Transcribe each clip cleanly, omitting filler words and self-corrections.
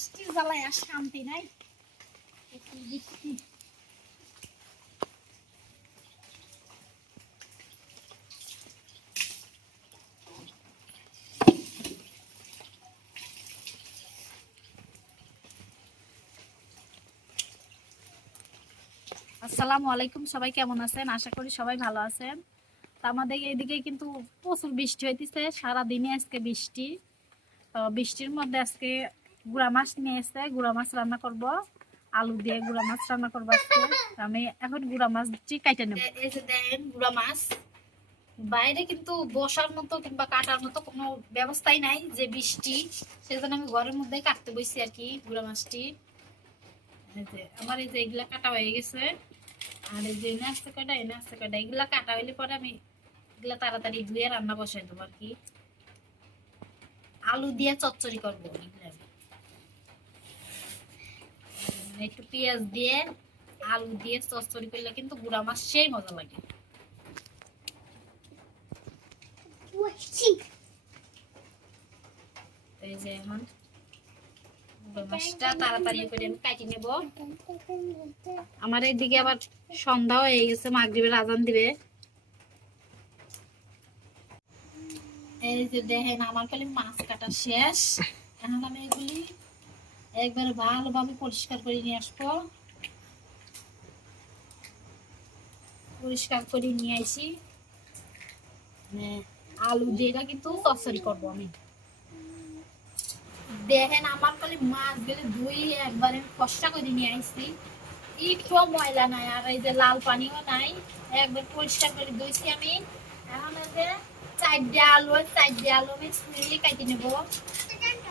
বৃষ্টির জ্বালায় আর শান্তি নাই। বৃষ্টি আসসালামু আলাইকুম, সবাই কেমন আছেন? আশা করি সবাই ভালো আছেন। তো আমাদের এইদিকে কিন্তু প্রচুর বৃষ্টি হইতেছে, সারাদিনই আজকে বৃষ্টি। তো বৃষ্টির মধ্যে আজকে গুড়া মাছ নিয়ে এসে গুড়া মাছ রান্না করব, আলু দিয়ে গুড়া মাছ রান্না করবো আজকে। আমি এখন গুড়া মাছটি কাইটে নেব। এই যে দেখেন গুড়া মাছ, বাইরে কিন্তু বসার মতো কিংবা কাটার মতো কোনো ব্যবস্থাই নাই, যে বৃষ্টি, সেজন্য আমি ঘরের মধ্যে কাটতে বসছি আর কি গুড়া মাছটি। আমার এই যে এগুলা কাটা হয়ে গেছে, আর এই যে এনে আসতে কাটা এগুলা কাটা হইলে পরে আমি এগুলা তাড়াতাড়ি ধুয়ে রান্না বসাই দেবো আর কি। আলু দিয়ে চচ্চড়ি করবো, একটু পেঁয়াজ দিয়ে আলু দিয়ে চচ্চড়ি করলে কিন্তু গুড়া মাছ সেই মজা লাগে। এই যে এখন গুড়া মাছটা তাড়াতাড়ি করে আমি কাটি নেব। আমার এইদিকে আবার সন্ধ্যা হয়ে গেছে, মাগরিবের আজান দিবে। এই যে দেখেন আমার খালি মাছ কাটা শেষ। এখন আমি এগুলি একবার ভালোভাবে পরিষ্কার করে নিয়ে আসবো। পরিষ্কার করে নিয়ে আসি, আলু দিয়ে কিন্তু চচ্চড়ি করবো আমি। দেখেন আমার খালি মাছ গেলে ধুই একবারে কষ্ট করে নিয়ে আসছি, একটু ময়লা নাই, আর এই যে লাল পানিও নাই, একবার পরিষ্কার করে ধুইছি আমি। এখন এই যে চারটে আলু আমি চুলি কাটি নেব।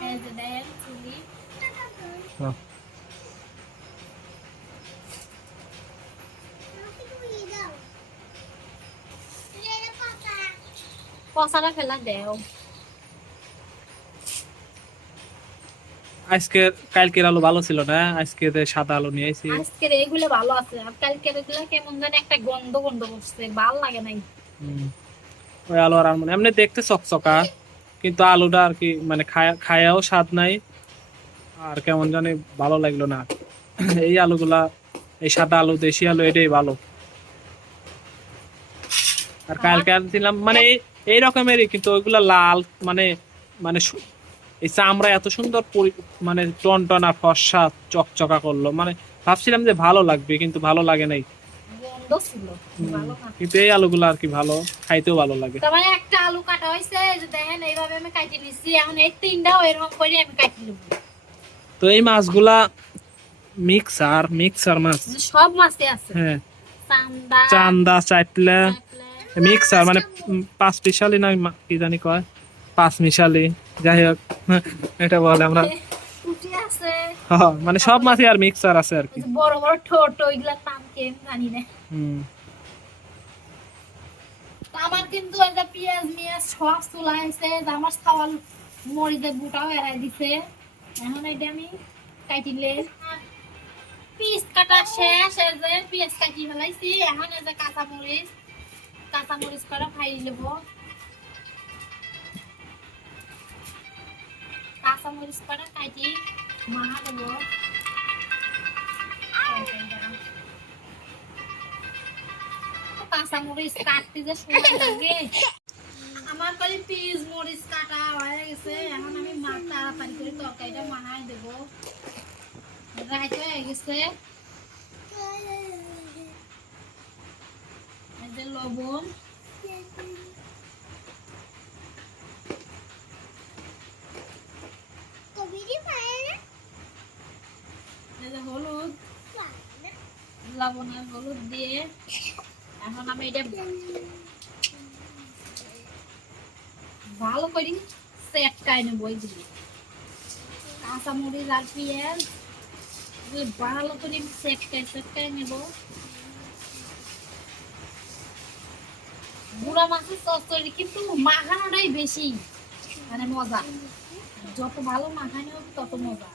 এই যে দেখেন চুলি পচাটা ফেলা দেও। আজকে কালকের আলু ভালো ছিল না, আজকে সাদা আলু নিয়ে আইছি। আজকের এগুলো ভালো আছে, আর কালকের এগুলো কেমন জানি একটা গন্ধ গন্ধ করছে, ভালো লাগে নাই। ওই আলু আর মানে এমনি দেখতে চকচকা, কিন্তু আলুটা আর কি মানে খায়াও স্বাদ নাই, আর কেমন জানি ভালো লাগলো না। এই আলুগুলা, এই সাদা আলু, দেশি আলু, এটাই ভালো। আর কালকে আনছিলাম মানে এই রকমেরই, কিন্তু ওইগুলা লাল, মানে মানে এই চামড়া এত সুন্দর মানে টনটনা ফর্সা চকচকা করলো, মানে ভাবছিলাম যে ভালো লাগবে, কিন্তু ভালো লাগে নাই। গন্ধ ছিল, ভালো না। কিন্তু এই আলুগুলো আর কি ভালো, খাইতেও ভালো লাগে। তারপরে একটা আলু কাটা হয়েছে, যে দেখেন এইভাবে আমি কাটি নিচ্ছি। এখন এই তিনটাও এরকম করে আমি কাটি নেব। তো এই মাছগুলা মিক্সার মাছ, সব মাছই আছে। হ্যাঁ, চান্দা চান্দা, চাইটলা, মিক্সার মানে পাঁচ মিশালি না কি জানি কয়, পাঁচ মিশালি, যাই হোক এটা বলে আমরা। পুঁটি আছে, মানে সব মাছই আর মিক্সার আছে আর কি। বড় বড় ঠোঁট, ওইগুলার নাম কি আমি জানি না। আমার কিন্তু একটা পেঁয়াজ মিয়াজ সব চুলাই আছে, আমার খাওয়ার মরিচের গুটাও এড়াই দিছে। এখন এটা আমি কাটিলে পিস কাটা শেষ, এই যে পেঁয়াজ কাটি ফেলাইছি। এখন এই যে কাঁচা মরিচ করে খাই নেব। কাঁচা মরিচ করে কাটি মাহা দেব। কাঁচা মরিচ কাটতে যে সময় লাগে। আমার কাছে পিস মরিচ কাটা হয়ে গেছে, এখন আমি তাড়াতাড়ি করে তরকারিটা মাহাই দেব। রাইতে হয়ে গেছে, এই যে লবণ, এই যে হলুদ, লবণ আর হলুদ দিয়ে এখন আমি এটা ভালো করে সেটকাই নেবো। এইগুলি কাঁচামরিচ আর পেঁয়াজ ভালো করে সেটকাই নেব। গুঁড়া মাছের চচ্চড়ি কিন্তু মাখানোটাই বেশি মানে মজা, যত ভালো মাখানো হবে তত মজা।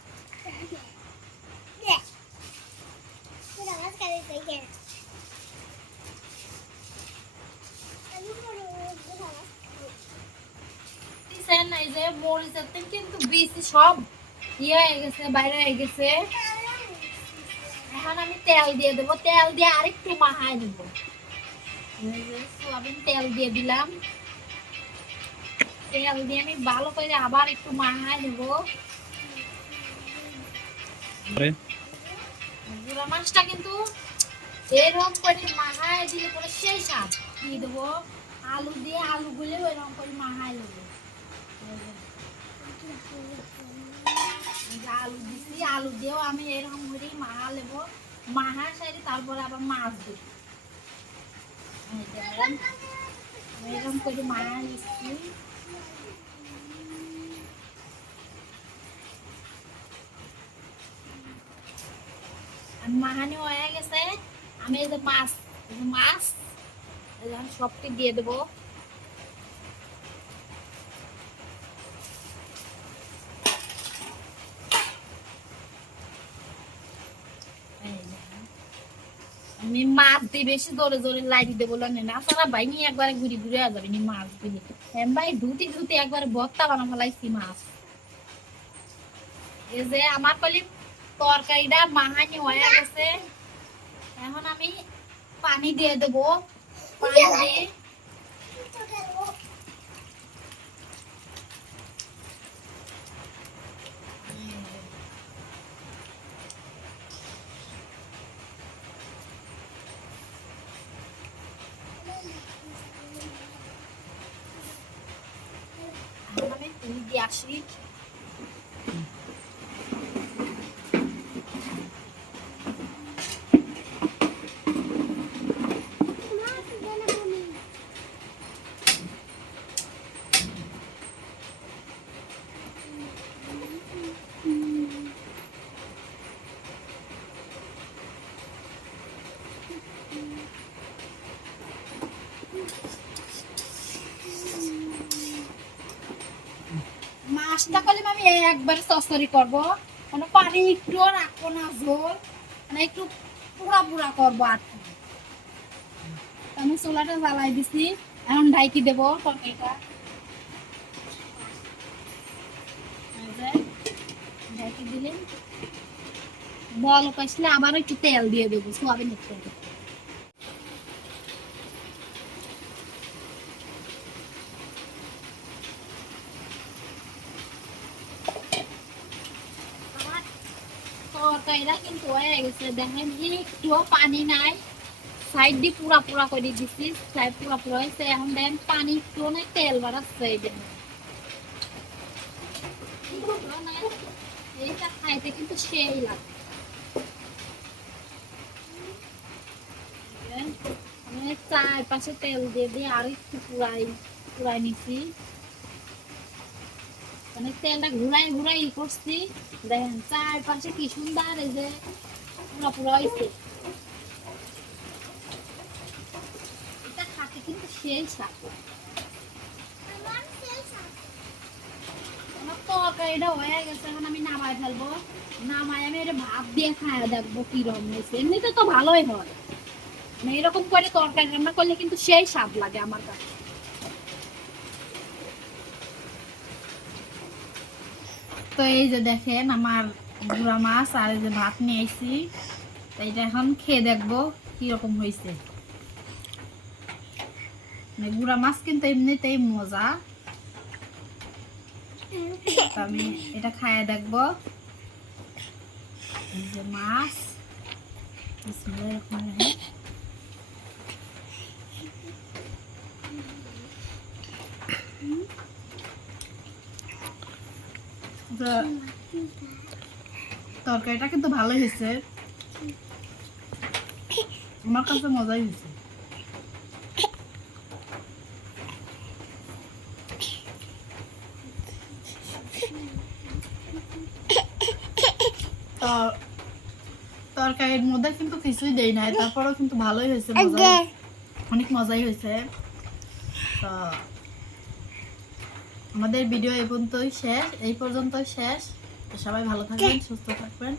এই যে মরিচের তেল কিন্তু বেশি সব ইয়ে হয়ে গেছে, বাইরে হয়ে গেছে। এখন আমি তেল দিয়ে দেবো, তেল দিয়ে আরেকটু মাখায় দেবো। সোয়াবিন তেল দিয়ে দিলাম, তেল দিয়ে আমি ভালো করে আবার একটু মাখায় দেবো। গুঁড়া মাছটা কিন্তু এরকম করে মাখায় দিলে পরে সেই স্বাদ। দিয়ে দেবো আলু দিয়ে, আলু গুলে ওইরকম করে মাখায় দেবো। আলু দিচ্ছি, আলু দিয়েও আমি এরকম করে মাখা নেবো। মাখা সারি তারপরে আবার মাছ দেবো। এরকম করে মাখা দিচ্ছি। মাখানি হয়ে গেছে, আমি এই যে মাছ, সবটি দিয়ে দেবো। আমি মাছ দিয়ে বেশি জোরে জোরে লাই দিতে বললাম না, সারা ভাই নিয়ে একবারে ঘুরি ঘুরে যাবে নি মাছ গুলি। ভাই ধুতি ধুতি একবারে ভর্তা বানা ফেলাইছি মাছ। এই যে আমার কলি তরকারিটা মাহানি হয়ে গেছে, এখন আমি পানি দিয়ে দেবো। পানি দিয়ে আমি তুলি দিয়ে আসি। মাছটা করলে আমি একবারে সসরি করবো, মানে পানি একটু রাখবো না, ঝোল মানে একটু পুরা পুরা করবো আর কি। আমি চুলাটা জ্বালাই দিছি, এখন ঢাইকি দেবো তরকারিটা। ঢাইকি দিলে বল পাইলে আবার একটু তেল দিয়ে দেবো, সোয়াবিন তেল। তরকারিটা কিন্তু হয়ে গেছে, দেখেন একটুও পানি নাই, সাইড দিয়ে পুরা পুরা করে দিচ্ছি, সাইড পুরা পুরা হয়েছে। এখন দেখেন পানি একটু নাই, তেল বাড়াচ্ছে। এইটা খাইতে কিন্তু সেই লাগে। চারপাশে তেল দিয়ে দিয়ে আর একটু পুরাই নিচ্ছি, মানে তেলটা ঘুরাই ঘুরাই করছি। দেখেন চারপাশে কি সুন্দর এই যে পুরা পুরা হয়েছে। এটা খাতে কিন্তু সেই স্বাদ। আমার তরকারিটা হয়ে গেছে, এখন আমি নামাই ফেলবো। নামাই আমি এটা ভাত দিয়ে খাওয়া দেখবো কিরকম হয়েছে। এমনিতে তো ভালোই হয়, মানে এরকম করে তরকারি রান্না করলে কিন্তু সেই স্বাদ লাগে আমার কাছে। তো এই যে দেখেন আমার গুঁড়া মাছ আর এই যে ভাত নিয়ে এসেছি, এটা এখন খেয়ে দেখবো কিরকম হয়েছে। মানে গুঁড়া মাছ কিন্তু এমনিতেই মজা, আমি এটা খাইয়ে দেখবো। এই যে মাছ, তরকারিটা কিন্তু ভালোই হয়েছে, আমার কাছে মজাই হয়েছে। তরকারির মধ্যে কিন্তু কিছুই দেই নাই, তারপরেও কিন্তু ভালোই হয়েছে, অনেক মজাই হয়েছে। তো আমাদের ভিডিও এই পর্যন্তই শেষ। তো সবাই ভালো থাকবেন, সুস্থ থাকবেন।